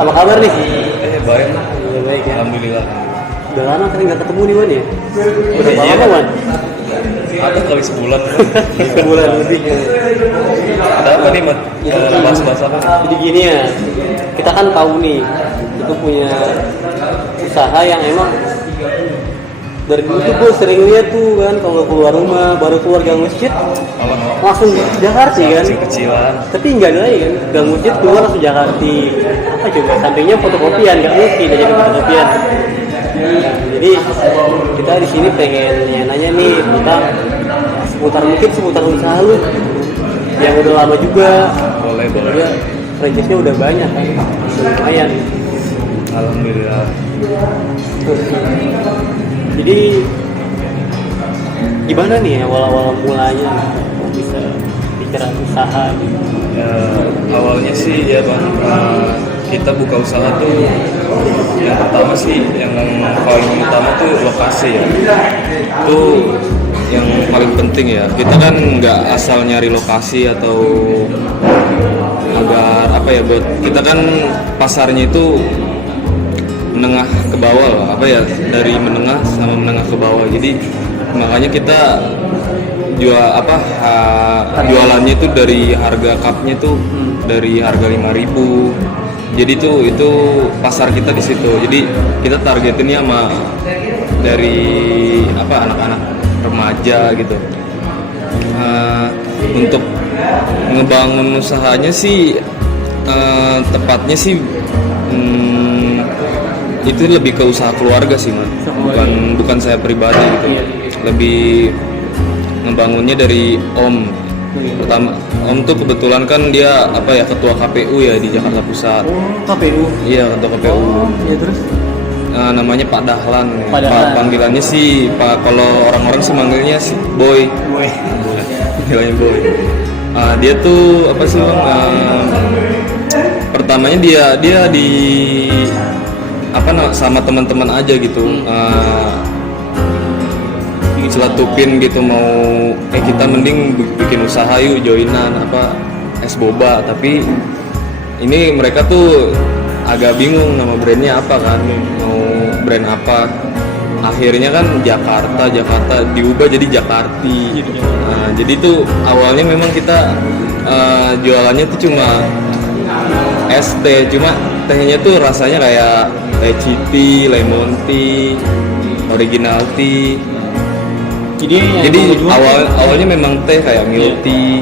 Apa kabar nih? Baik. Ya, baik ya. Alhamdulillah. Udah lama kan nggak ketemu nih Wan ya? Berapa Iya. lama Wan? Ada kali sebulan. Sebulan lebih. Ada apa nih, Mat? Bahas-bahas apa? Jadi gini ya, kita kan tahu nih, itu punya usaha yang emang dari dulu tuh gue sering lihat tuh kan kalau keluar rumah baru keluar gang masjid langsung Jakarta kan. Kecil-kecilan. Tapi nggak ada lagi kan, gang masjid keluar langsung Jakarta. Apa coba? Sampingnya fotokopian, nggak mungkin aja jadi fotokopian. Jadi kita di sini pengen nanya nih tentang seputar usaha lu yang udah lama juga. Boleh. Dia franchise-nya udah banyak kan, udah lumayan. Alhamdulillah. Jadi gimana nih awal-awal mulanya bisa bicara usaha gitu? Ya, awalnya sih ya Bang, kita buka usaha tuh yang pertama sih yang paling utama tuh lokasi ya. Itu yang paling penting ya. Kita kan nggak asal nyari lokasi atau agar apa ya, buat kita kan pasarnya itu menengah ke bawah lah, apa ya, dari menengah sama menengah ke bawah. Jadi makanya kita jualannya itu dari harga cupnya tuh dari harga 5.000. Jadi itu pasar kita di situ. Jadi kita targetinnya sama dari anak-anak remaja gitu. Untuk ngebangun usahanya sih tepatnya sih itu lebih ke usaha keluarga sih, Mas. Bukan saya pribadi gitu. Lebih ngebangunnya dari Om. Pertama, Om tuh kebetulan kan dia ketua KPU ya di Jakarta Pusat. Oh, KPU. Iya, ketua KPU. Ya terus? Namanya Pak Dahlan. Pak Dahlan. Panggilannya sih Pak, kalau orang-orang sih manggilnya si Boy. Panggilannya Boy. Dia tuh apa sih Bang? Pertamanya dia di sama teman-teman aja gitu. Celatupin gitu, mau kita mending bikin usaha yuk, joinan es boba. Tapi ini mereka tuh agak bingung nama brandnya apa kan, mau brand apa. Akhirnya kan Jakarta diubah jadi Jakarti. Jadi tuh awalnya memang kita jualannya tuh cuma es teh, cuma tehnya tuh rasanya kayak citi, lemon tea, original tea. Jadi awalnya memang teh kayak milk tea,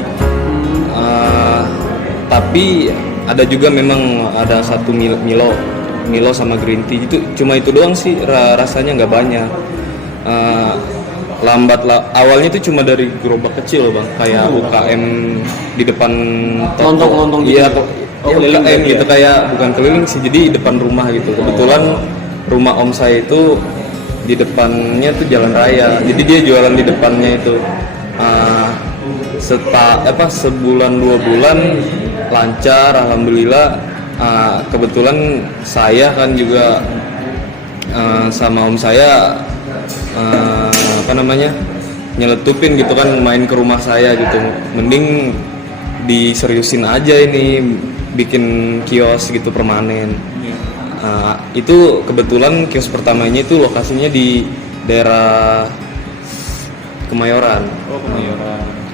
tapi ada juga memang ada satu Milo sama green tea. Cuma itu doang sih, rasanya nggak banyak. Awalnya itu cuma dari gerobak kecil Bang, kayak UKM di depan toko. Lontong gitu. Iya, UKM gitu, kayak bukan keliling sih, jadi depan rumah gitu. Kebetulan rumah Om saya itu di depannya tuh jalan raya, jadi dia jualan di depannya itu. Sebulan 2 bulan lancar, alhamdulillah. Kebetulan saya kan juga sama Om saya nyeletupin gitu kan, main ke rumah saya gitu. Mending diseriusin aja ini, bikin kios gitu permanen. Itu kebetulan kios pertamanya itu lokasinya di daerah Kemayoran.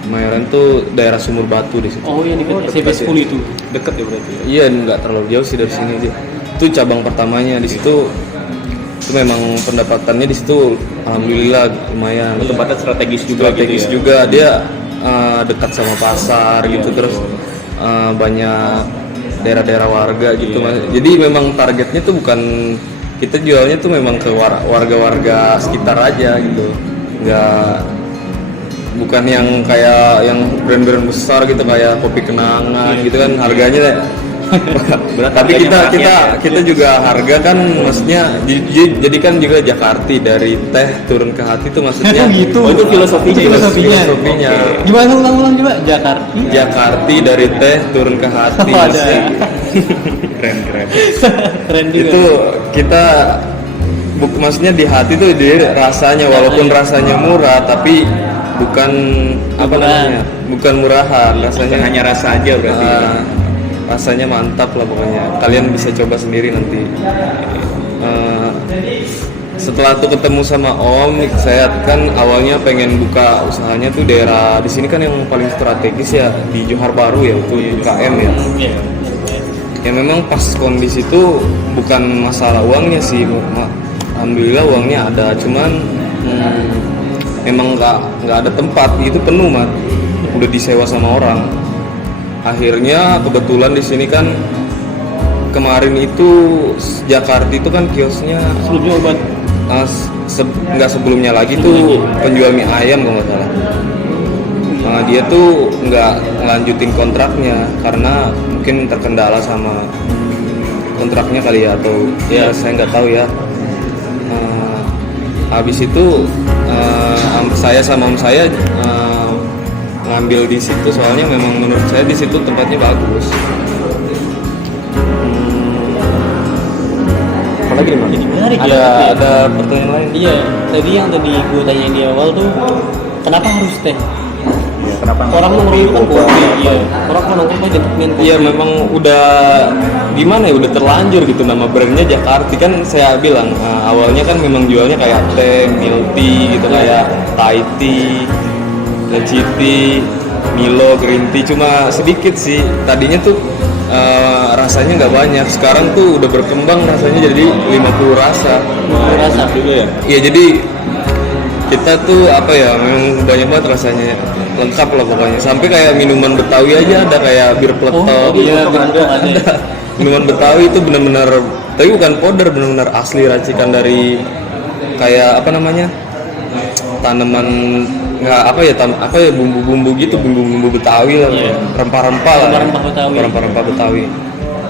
Kemayoran tuh daerah Sumur Batu di situ. Oh iya, di SMP 10 itu. Dekat ya berarti. Iya, nggak terlalu jauh sih dari sini aja. Itu cabang pertamanya di situ. Itu memang pendapatannya di situ alhamdulillah lumayan. Tempatnya strategis juga gitu juga. Dia dekat sama pasar gitu, terus banyak daerah-daerah warga gitu. Jadi memang targetnya tuh bukan, kita jualnya tuh memang ke warga-warga sekitar aja gitu. Bukan yang kayak yang brand-brand besar gitu, kayak Kopi Kenangan gitu kan harganya. Tapi kita juga harga kan, maksudnya jadi kan juga Jakarti, dari teh turun ke hati tuh maksudnya. Gitu. Oh, itu filosofinya. Okay. Gimana ulang coba? Jakarti dari teh turun ke hati. Oh, ada. Keren. Keren juga. Itu kita maksudnya di hati tuh rasanya, walaupun rasanya murah tapi bukan bukan murahan, rasanya hanya rasa aja berarti. rasanya mantap lah pokoknya. Kalian bisa coba sendiri nanti. Setelah tuh ketemu sama Om, saya kan awalnya pengen buka usahanya tuh daerah di sini kan yang paling strategis ya di Johar Baru ya, itu UKM ya. Ya memang pas kondisi itu bukan masalah uangnya sih, alhamdulillah uangnya ada, cuman memang nggak ada tempat, itu penuh Mat, udah disewa sama orang. Akhirnya kebetulan di sini kan kemarin itu Jakarta itu kan kiosnya Sebelumnya obat. Nggak sebelumnya lagi tuh penjual mie ayam kalau nggak salah. Dia tuh nggak ngelanjutin kontraknya karena mungkin terkendala sama kontraknya kali ya, atau ya saya nggak tahu ya. Habis itu saya sama om saya ngambil di situ, soalnya memang menurut saya di situ tempatnya bagus. Apalagi nih Mas? Jadi menarik ya. Ada pertanyaan lain? Iya, tadi yang gue tanya di awal tuh kenapa harus teh? Kenapa Orang nongkrong itu kan kopi, iya. Orang kan nongkrong aja dengan kopi. Iya memang udah gimana ya, udah terlanjur gitu nama brandnya Jakarta. Kan saya bilang awalnya kan memang jualnya kayak teh, milk tea gitu, kayak Thai tea, Leci tea, Milo, green tea, cuma sedikit sih. Tadinya tuh rasanya nggak banyak, sekarang tuh udah berkembang rasanya jadi 50 rasa. Rasa juga ya? Iya jadi kita tuh apa ya, memang banyak banget rasanya, lengkap lah pokoknya. Sampai kayak minuman Betawi aja ada, kayak bir peletok. Iya, ada. Minuman Betawi itu benar-benar, tapi bukan powder, benar-benar asli racikan dari kayak apa namanya, tanaman, nggak apa ya bumbu-bumbu gitu, bumbu-bumbu Betawi lah, rempah-rempah lah, rempah-rempah Betawi.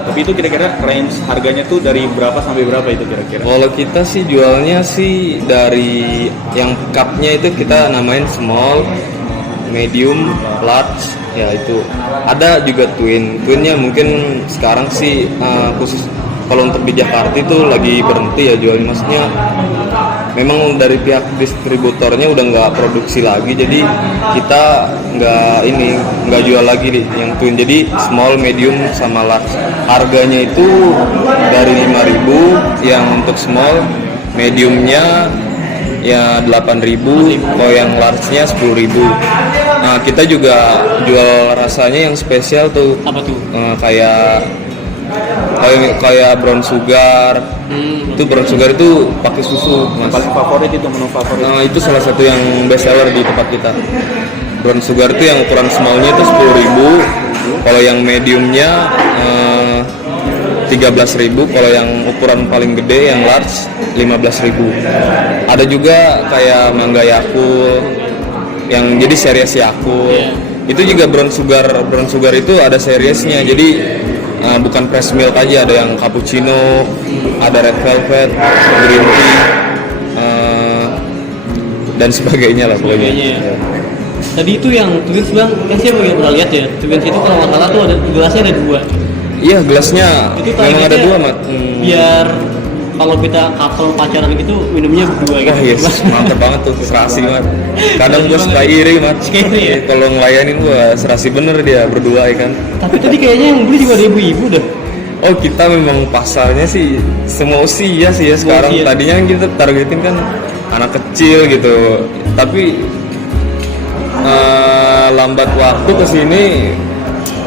Tapi itu kira-kira range harganya tuh dari berapa sampai berapa itu kira-kira? Kalau kita sih jualnya sih dari yang cupnya itu kita namain small, medium, large, ya itu. Ada juga twinnya mungkin sekarang sih khusus kalau untuk di Jakarta itu lagi berhenti ya jualnya, maksudnya memang dari pihak distributornya udah nggak produksi lagi, jadi kita nggak jual lagi yang twin. Jadi small, medium, sama large. Harganya itu dari 5.000 yang untuk small, mediumnya ya 8.000, kalau yang large-nya 10.000. Nah, kita juga jual rasanya yang spesial tuh. Apa tuh? Kayak brown sugar. Itu brown sugar itu pakai susu, Mas. Paling favorit itu, menu favorit. Itu salah satu yang best seller di tempat kita. Brown sugar itu yang ukuran smallnya itu 10.000, kalau yang mediumnya 13.000, kalau yang ukuran paling gede yang large 15.000. Ada juga kayak mangga Yakult yang jadi series Yakult. Itu juga brown sugar itu ada seriesnya. Jadi bukan fresh milk aja, ada yang cappuccino, ada red velvet, green tea, dan sebagainya lah pokoknya. Tadi itu yang Twins bilang, kan saya pernah lihat ya, Twins itu kalau nggak salah tuh ada gelasnya ada 2. Iya, gelasnya itu memang ada 2, Mat. Biar kalau kita couple pacaran gitu minumnya berdua gitu. Wah, yes, mantap banget tuh, serasi banget. Kadang gue suka iri, Mat. Ya? Kalau ngelayanin gue serasi bener dia berdua ya kan. Tapi tadi kayaknya yang beli juga ada ibu-ibu dah. Oh, kita memang pasarnya sih semua usia sih ya sekarang. Tadinya kita targetin kan anak kecil gitu. Tapi lambat waktu kesini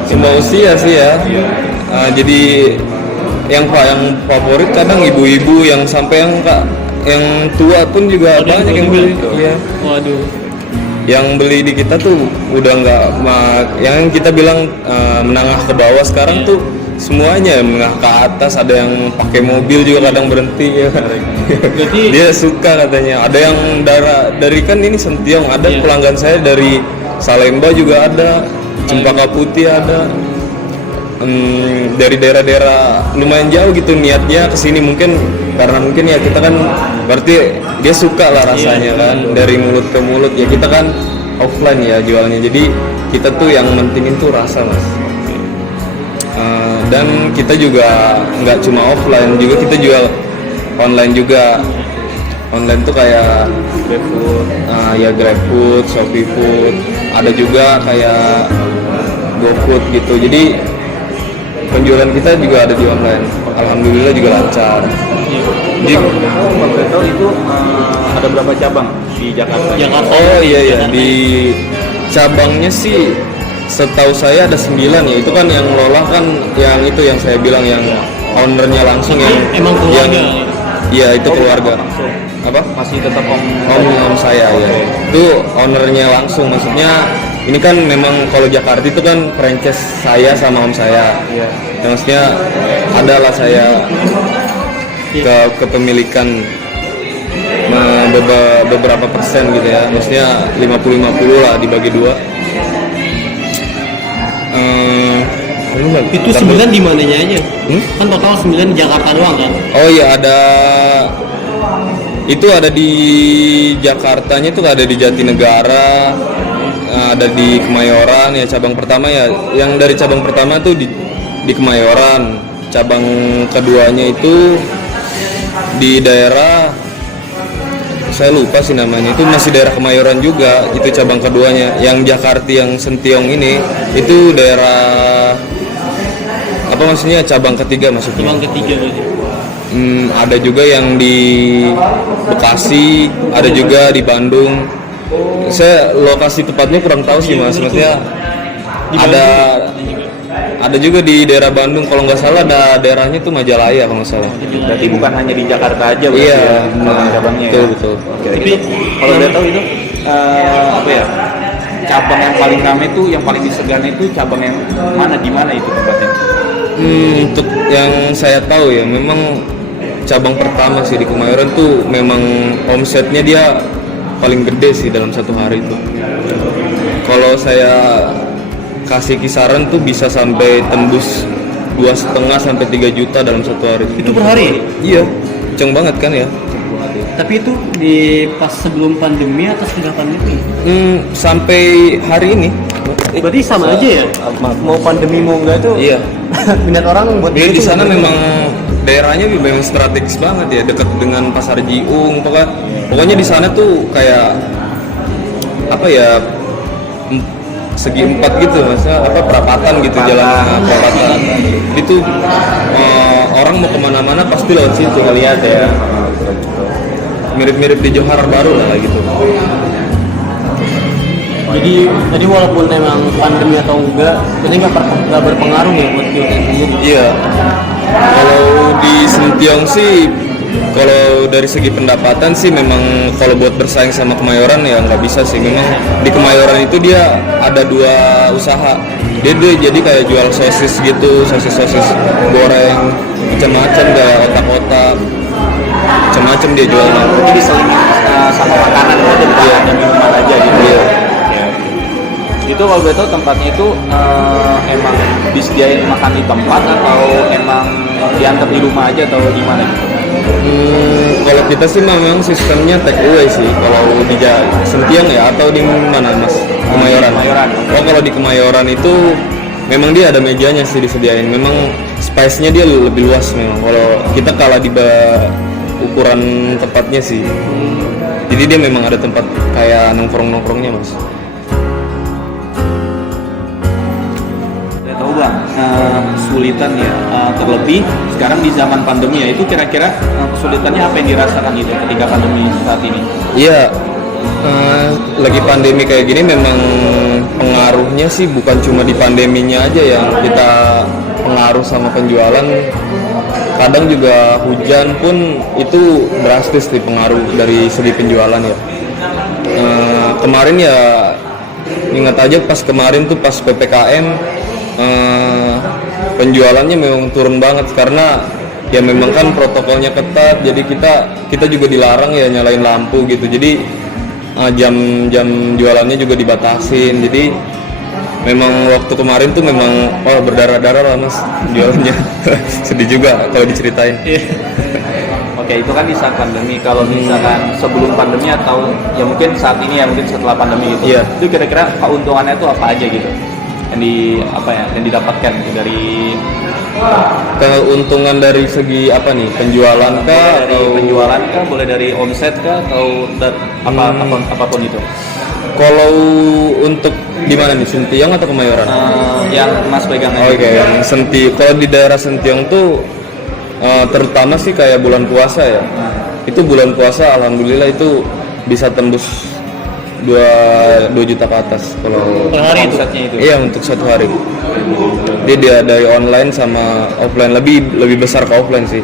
semua usia sih ya. Jadi yang favorit kadang ibu-ibu, yang sampai yang tua pun juga banyak yang beli. Iya. Waduh. Yang beli di kita tuh udah nggak, yang kita bilang menengah ke bawah sekarang tuh semuanya menengah ke atas. Ada yang pakai mobil juga kadang berhenti ya. Dia suka katanya. Ada yang dari kan ini Sentiong, ada pelanggan saya dari Salemba juga ada, Cempaka Putih ada. Dari daerah-daerah lumayan jauh gitu niatnya kesini, mungkin karena mungkin ya kita kan berarti dia suka lah rasanya kan, dari mulut ke mulut ya. Kita kan offline ya jualnya, jadi kita tuh yang mentingin tuh rasa, Mas. Dan kita juga nggak cuma offline, juga kita jual online juga. Online tuh kayak GrabFood, GrabFood, ShopeeFood, ada juga kayak GoFood gitu. Jadi penjualan kita juga ada di online. Alhamdulillah juga lancar. Jadi Pak Beto itu ada berapa cabang di Jakarta? Jakarta. Oh iya iya, Jakarta. di cabangnya sih setahu saya ada 9 ya. Itu kan yang ngelola kan yang itu yang saya bilang yang ownernya langsung yang Emang keluarga. yang- Iya itu keluarga. Langsung. Apa? Masih tetap Om saya ya. Itu ownernya langsung, maksudnya ini kan memang kalau Jakarta itu kan franchise saya sama om saya. Iya. Yang maksudnya adalah saya kepemilikan beberapa persen gitu ya, maksudnya 50-50 lah dibagi dua. Itu 9 di mananya aja? Hmm? Kan total 9 Jakarta doang kan? Oh iya itu ada di Jakartanya itu ada di Jatinegara, ada di Kemayoran ya cabang pertama ya. Yang dari cabang pertama tuh di Kemayoran, cabang keduanya itu di daerah saya lupa sih namanya, itu masih daerah Kemayoran juga, itu cabang keduanya. Yang Jakarta yang Sentiong ini itu daerah apa maksudnya cabang ketiga maksudnya. Cabang ketiga berarti. Ada juga yang di Bekasi, ada juga di Bandung. Saya lokasi tepatnya kurang tahu sih mas, maksudnya ada juga di daerah Bandung, kalau nggak salah ada daerahnya tuh Majalaya kalau nggak salah. Berarti bukan hanya di Jakarta aja berarti Iya, ya, cabang-cabangnya betul ya. betul. Oke, Tapi gitu. Kalau udah tahu itu apa ya? Cabang yang paling ramai itu, yang paling disegani itu cabang yang mana, di mana itu tempatnya? Untuk yang saya tahu ya, memang cabang pertama sih di Kemayoran tuh memang omsetnya dia paling gede sih dalam satu hari itu. Kalau saya kasih kisaran tuh bisa sampai tembus 2,5 sampai 3 juta dalam satu hari. Itu per hari? Iya, kenceng banget kan ya. Tapi itu di pas sebelum pandemi atau sudah pandemi? Sampai hari ini. Berarti sama aja ya? Mau pandemi mau enggak tuh? Iya. Minat orang buat Dia di itu sana nggak memang daerahnya memang strategis banget ya, dekat dengan pasar Jiung, pokoknya di sana tuh kayak apa ya, segi 4 gitu maksudnya apa perapatan gitu, jalan perapatan itu orang mau kemana-mana pasti lewat situ ngeliat ya, mirip-mirip di Johar Baru lah gitu. Jadi walaupun memang pandemi atau enggak, berarti nggak berpengaruh ya buat Kyoten sendiri. Iya. Kalau di Sentiong sih, kalau dari segi pendapatan sih memang kalau buat bersaing sama Kemayoran ya nggak bisa sih. Memang di Kemayoran itu dia ada 2 usaha. Dia jadi kayak jual sosis gitu, sosis goreng, macam-macam kayak otak-otak, macam-macam dia jualnya. Berarti diselingi sama makanan aja, dan minuman aja gitu. Iya. Itu kalau gue tahu tempatnya itu emang disediain makan di tempat atau emang diantar di rumah aja atau gimana gitu? Kalau kita sih memang sistemnya take away sih. Kalau di Sentiong ya atau di mana mas? Kemayoran. Oh kalau di Kemayoran itu memang dia ada mejanya sih disediain. Memang space-nya dia lebih luas memang. Kalau kita kalah di ukuran tempatnya sih. Jadi dia memang ada tempat kayak nongkrongnya mas. Tahu bang, kesulitan ya, terlebih sekarang di zaman pandemi ya, itu kira-kira kesulitannya apa yang dirasakan gitu ketika pandemi saat ini? Iya, lagi pandemi kayak gini memang pengaruhnya sih bukan cuma di pandeminya aja yang kita pengaruh sama penjualan. Kadang juga hujan pun itu drastis nih pengaruh dari segi penjualan ya. Kemarin ya ingat aja pas kemarin tuh pas PPKM penjualannya memang turun banget karena ya memang kan protokolnya ketat, jadi kita juga dilarang ya nyalain lampu gitu, jadi jam jualannya juga dibatasin, jadi memang waktu kemarin tuh memang berdarah-darah lah mas jualannya. Sedih juga kalau diceritain. Oke, itu kan di saat pandemi. Kalau misalkan sebelum pandemi atau ya mungkin saat ini ya mungkin setelah pandemi gitu, Iya. itu kira-kira keuntungannya itu apa aja gitu yang didapatkan gitu dari Keuntungan dari segi apa nih, penjualan kah dari atau penjualan kah, boleh dari omset kah atau apapun itu? Kalau untuk di mana nih, Sentiong atau Kemayoran? Yang Mas pegang Oh aja. iya, yang kalau di daerah Sentiong tuh terutama sih kayak bulan puasa ya. Itu bulan puasa alhamdulillah itu bisa tembus 2 juta ke atas kalau Per hari itu. Omsetnya itu. iya untuk satu hari. Dia dari online sama offline, lebih besar ke offline sih.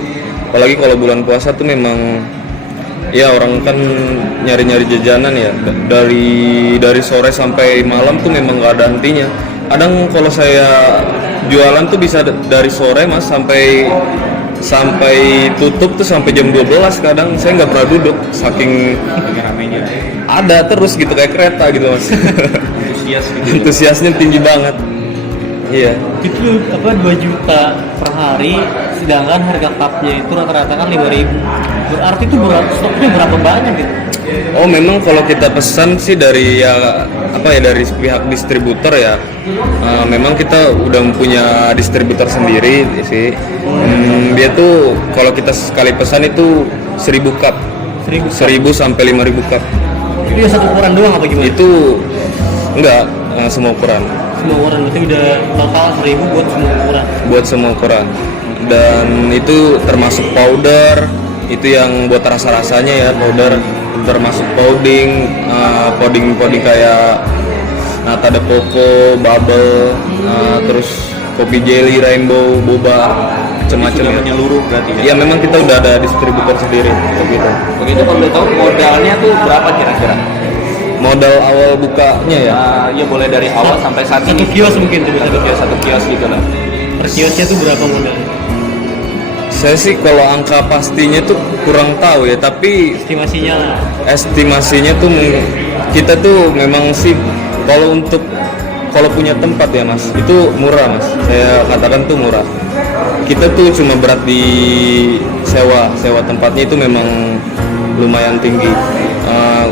Apalagi kalau bulan puasa tuh memang ya orang kan nyari-nyari jajanan ya, dari sore sampai malam tuh memang nggak ada hentinya. Kadang kalau saya jualan tuh bisa dari sore Mas sampai tutup tuh sampai jam 12, kadang saya nggak pernah duduk saking Rame-ramenya. ada terus gitu kayak kereta gitu Mas. Antusias gitu. Antusiasnya tinggi banget. Iya. Itu apa 2 juta per hari, sedangkan harga cupnya itu rata-rata kan 5.000. Berarti itu stoknya berapa banyak gitu? Oh memang kalau kita pesan sih dari dari pihak distributor ya, memang kita udah punya distributor sendiri sih. Dia tuh kalau kita sekali pesan itu 1.000 cup, 1.000 sampai 5.000 cup. Itu ya satu ukuran doang apa gimana? Itu enggak semua ukuran, Semua ukuran berarti udah total 1.000 buat semua ukuran. buat semua ukuran. Dan itu termasuk powder, itu yang buat rasa-rasanya ya, powder termasuk pudding kayak nata de coco, bubble, terus kopi jelly, rainbow, boba, macam-macam Sudah ya. menyeluruh berarti ya. Iya memang kita udah ada distributor sendiri begitu. Begitu kalau boleh tahu modalnya tuh berapa kira-kira? Modal awal bukanya ya. Ya boleh dari awal sampai saat Satu ini. kios mungkin tuh bisa. Satu kios gitu lah. Per kiosnya tuh berapa modalnya? Saya sih kalau angka pastinya tuh kurang tahu ya, tapi Estimasinya lah. estimasinya tuh kita tuh memang sih kalau punya tempat ya Mas, itu murah Mas. Saya katakan tuh murah. Kita tuh cuma berat di sewa tempatnya itu memang lumayan tinggi.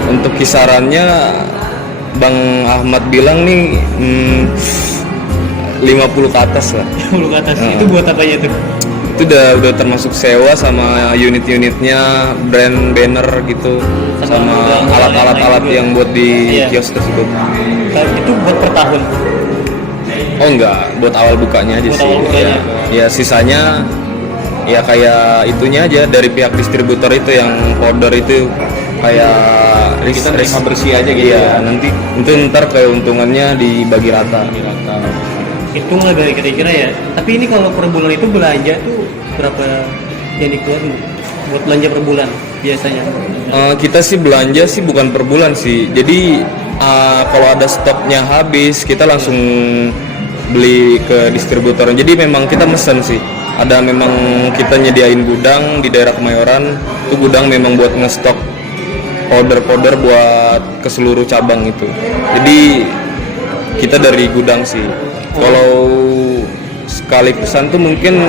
Untuk kisarannya Bang Ahmad bilang nih 50 ke atas lah. 10 ke atas. Itu buat apanya tuh? Itu udah termasuk sewa sama unit-unitnya, brand banner gitu, sama alat-alat yang buat di Iya. kios tersebut. Itu buat per tahun. Oh enggak, buat awal bukanya aja Buat sih. awal bukanya. Ya sisanya ya kayak itunya aja dari pihak distributor itu yang powder itu kayak Kita terima bersih aja gitu iya, ya. nanti itu ntar keuntungannya dibagi rata. Hitung lah dari kira-kira ya. Tapi ini kalau per bulan itu belanja tuh berapa yang dikeluarin buat belanja per bulan biasanya? Kita sih belanja sih bukan per bulan sih. Jadi kalau ada stoknya habis kita langsung beli ke distributor. Jadi memang kita mesen sih. Ada memang kita nyediain gudang di daerah Kemayoran. Itu gudang memang buat ngestok powder buat ke seluruh cabang itu. Jadi kita dari gudang sih. Kalau sekali pesan tuh mungkin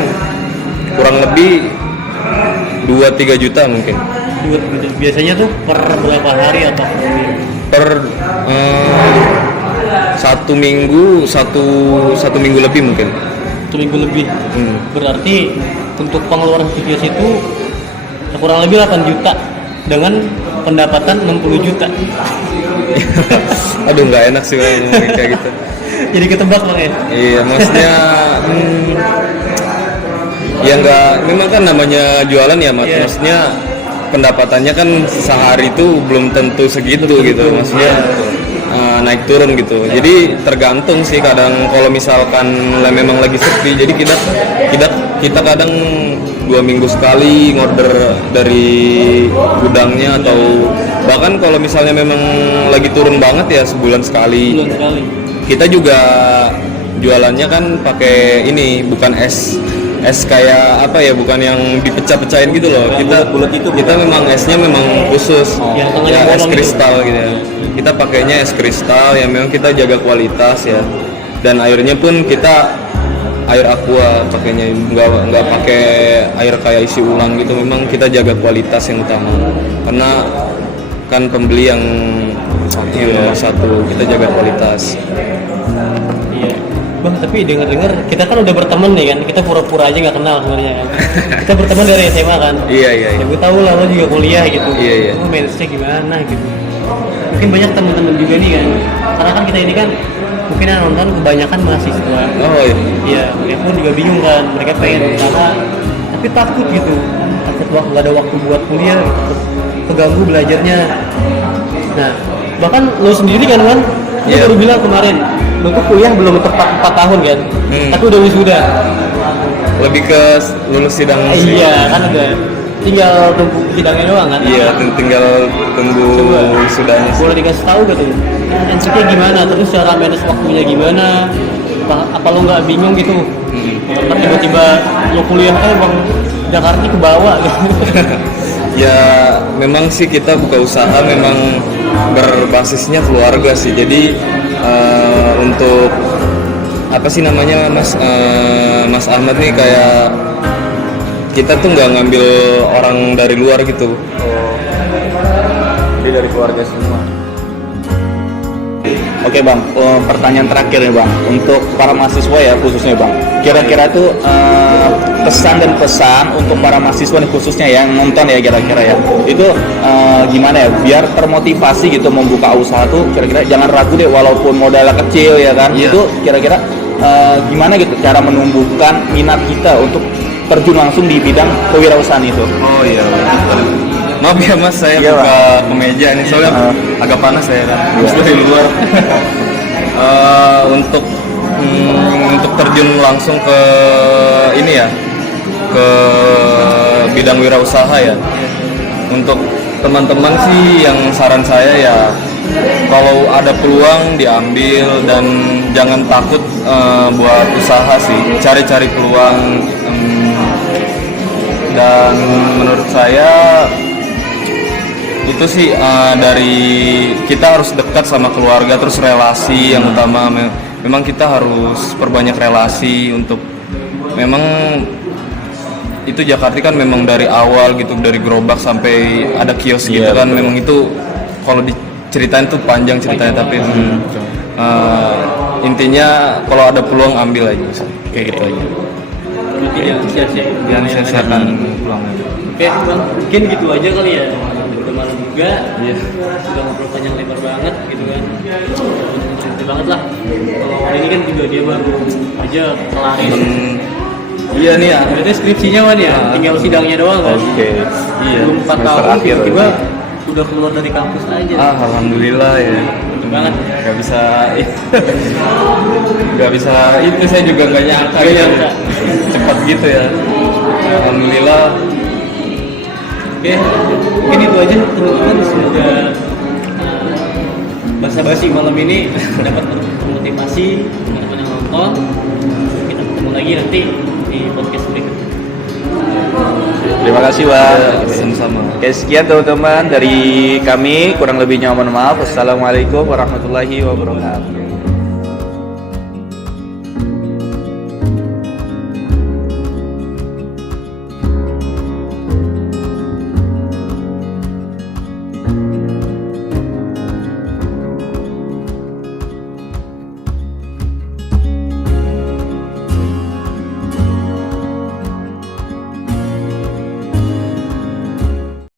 kurang lebih 2-3 juta mungkin. Biasanya tuh per berapa hari atau per minggu? Per satu minggu lebih mungkin. 1 minggu lebih. Berarti untuk pengeluaran kios itu kurang lebih 8 juta dengan pendapatan 60 juta. Aduh nggak enak sih kalau ngomongin kayak gitu. Jadi ketebak Bang ya. Iya maksudnya ya nggak, memang kan namanya jualan ya Mas. Iya. Maksudnya pendapatannya kan sehari itu belum tentu segitu gitu. Maksudnya naik turun gitu. Jadi tergantung sih, kadang kalau misalkan memang lagi sepi, jadi kita kadang 2 minggu sekali ngorder dari gudangnya, atau bahkan kalau misalnya memang lagi turun banget ya sebulan sekali. Bulan sekali. Kita juga jualannya kan pakai ini, bukan es kayak apa ya, bukan yang dipecah-pecahin gitu loh. Kita memang esnya memang khusus, Yang tengahnya ya es bolong itu. kristal gitu ya. Kita pakainya es kristal yang memang kita jaga kualitas ya. Dan airnya pun kita air aqua pakainya, nggak pakai air kayak isi ulang gitu. Memang kita jaga kualitas yang utama, karena kan pembeli yang nomor satu, kita jaga kualitas. Iya. Bang, tapi dengar-dengar kita kan udah berteman nih kan, kita pura-pura aja nggak kenal sebenarnya kan. Kita berteman dari SMA kan. Iya. Ya gue tahu lah lo juga kuliah gitu. Iya. Lo manage-nya gimana gitu. mungkin banyak teman-teman juga nih kan, karena kan kita ini kan mungkin yang nonton kebanyakan mahasiswa. Oh iya. Iya, mereka pun juga bingung kan, mereka pengen usaha tapi takut gitu, takut nggak ada waktu buat kuliah, takut keganggu belajarnya. Nah, bahkan lo sendiri kan lo Iya. baru bilang kemarin lo tuh kuliah belum tepat 4 tahun kan, tapi udah wisuda. Lebih ke lulus sidang sih. Iya kan udah tinggal tunggu sidangnya doang kan. Iya, tinggal tunggu sudahnya sih. Boleh dikasih tahu gitu NCK gimana, terus cara manage waktunya gimana, apa lo nggak bingung gitu ntar tiba-tiba lo kuliah kan bang Jakarta ke bawah gitu. Ya memang sih kita buka usaha memang berbasisnya keluarga sih. Jadi untuk apa sih namanya Mas Ahmad nih, kayak kita tuh nggak ngambil orang dari luar gitu. Jadi dari keluarga semua. Oke bang, pertanyaan terakhir nih bang, untuk para mahasiswa ya khususnya bang, kira-kira tuh pesan dan pesan untuk para mahasiswa nih khususnya yang nonton ya kira-kira ya, itu gimana ya, biar termotivasi gitu membuka usaha tuh, kira-kira jangan ragu deh walaupun modalnya kecil ya kan, Iya. itu kira-kira gimana gitu cara menumbuhkan minat kita untuk terjun langsung di bidang kewirausahaan itu. Oh iya. Maaf ya Mas, saya Iya, buka kemeja nih soalnya agak panas saya kan. Habis dari luar. Untuk terjun langsung ke ini ya, ke bidang wirausaha ya. Untuk teman-teman sih yang saran saya ya, kalau ada peluang diambil dan jangan takut buat usaha sih, cari-cari peluang. Dan menurut saya itu sih dari kita harus dekat sama keluarga, terus relasi yang utama. Memang kita harus perbanyak relasi untuk, memang itu Jakarta kan memang dari awal gitu, dari gerobak sampai ada kios gitu kan, memang itu kalau diceritain tuh panjang ceritanya, tapi intinya kalau ada peluang ambil aja kayak gitu aja. Jangan sia-siakan peluang. Oke bang, mungkin gitu aja kali ya, udah malam juga. Iya. Sudah ngobrol panjang lebar banget gitu kan, cerita banget lah. Kalau ini kan juga dia baru aja kelarin. Iya nih ya. Berarti skripsinya Wan ya, tinggal sidangnya doang kan. Oke. Iya. Belum 4 Semester tahun akhir tiba-tiba udah keluar dari kampus aja. Alhamdulillah ya. Betul banget. Gak bisa gak bisa itu, saya juga gak nyangka Gak ya. nyangka. Cepat gitu ya. Alhamdulillah. Oke, mungkin itu aja teman-teman, semoga basa-basi malam ini dapat termotivasi teman-teman yang nonton. Kita ketemu lagi nanti di podcast berikutnya. Terima kasih bang. Sama-sama. Oke, sekian teman-teman dari kami, kurang lebihnya mohon maaf. Wassalamualaikum warahmatullahi wabarakatuh.